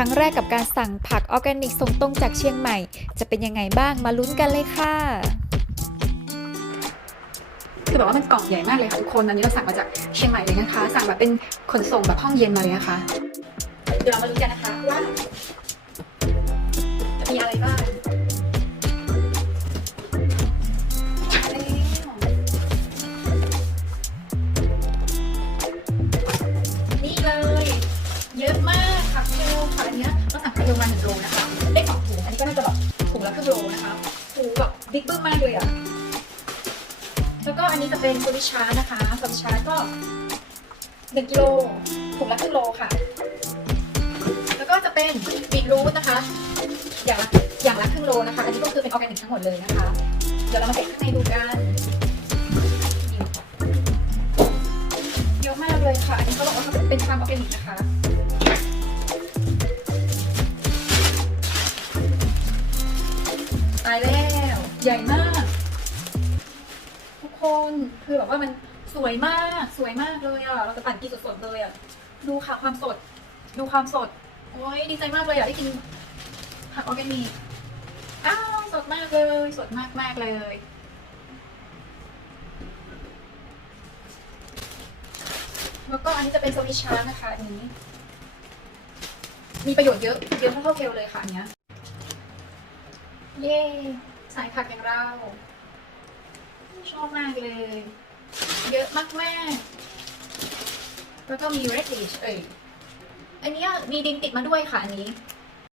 รั้งแรกกับการสั่งผักออร์แกนิกส่งตรงจากเชียงใหม่ จะเป็นยังไงบ้างมาลุ้นกันเลยค่ะคือแบบว่ามันกล่องใหญ่มากเลยค่ะทุกคนอันนี้เราสั่งมาจากเชียงใหม่เลยนะคะ สั่งแบบเป็นขนส่งแบบห้องเย็นมาเลยนะคะ เดี๋ยวเรามาลุ้นกันนะคะว่า ถุงละครึ่งโลนะคะถุงแบบบิ๊กบึ้มมากเลยอะแล้วก็อันนี้จะเป็นโซลิชาร์นะคะโซลิชาร์ก็หนึ่งกิโลถุงละครึ่งโลค่ะ แล้วก็จะเป็นบีทรูทนะคะ อย่างละอย่างละครึ่งโลนะคะ อันนี้ก็คือเป็นออร์แกนิกทั้งหมดเลยนะคะ เดี๋ยวเรามาแกะข้างในดูกันเยอะมากเลยค่ะ อันนี้เขาบอกว่าเขาเป็นฟาร์มออร์แกนิกนะคะายแล้ว ใหญ่มาก ทุกคนคือแบบว่ามันสวยมากสวยมากเลยอะ เราจะปั่นกินสดๆเลยอะ ดูค่ะความสด ดูความสด โอ้ยดีใจมากเลยอะได้กินผักออร์แกนิกอ้าวสดมากเลย สดมากมากเลยแล้วก็อันนี้จะเป็นโซลิชาร์นะคะอันนี้ มีประโยชน์เยอะ เยอะเท่าเคลเลยค่ะอันเนี้ย เย้สายผักอย่างเรา ชอบมากเลย เยอะมากแม่แล้วก็มี radish เอ้ยอันนี้มีดินติดมาด้วยค่ะ อันนี้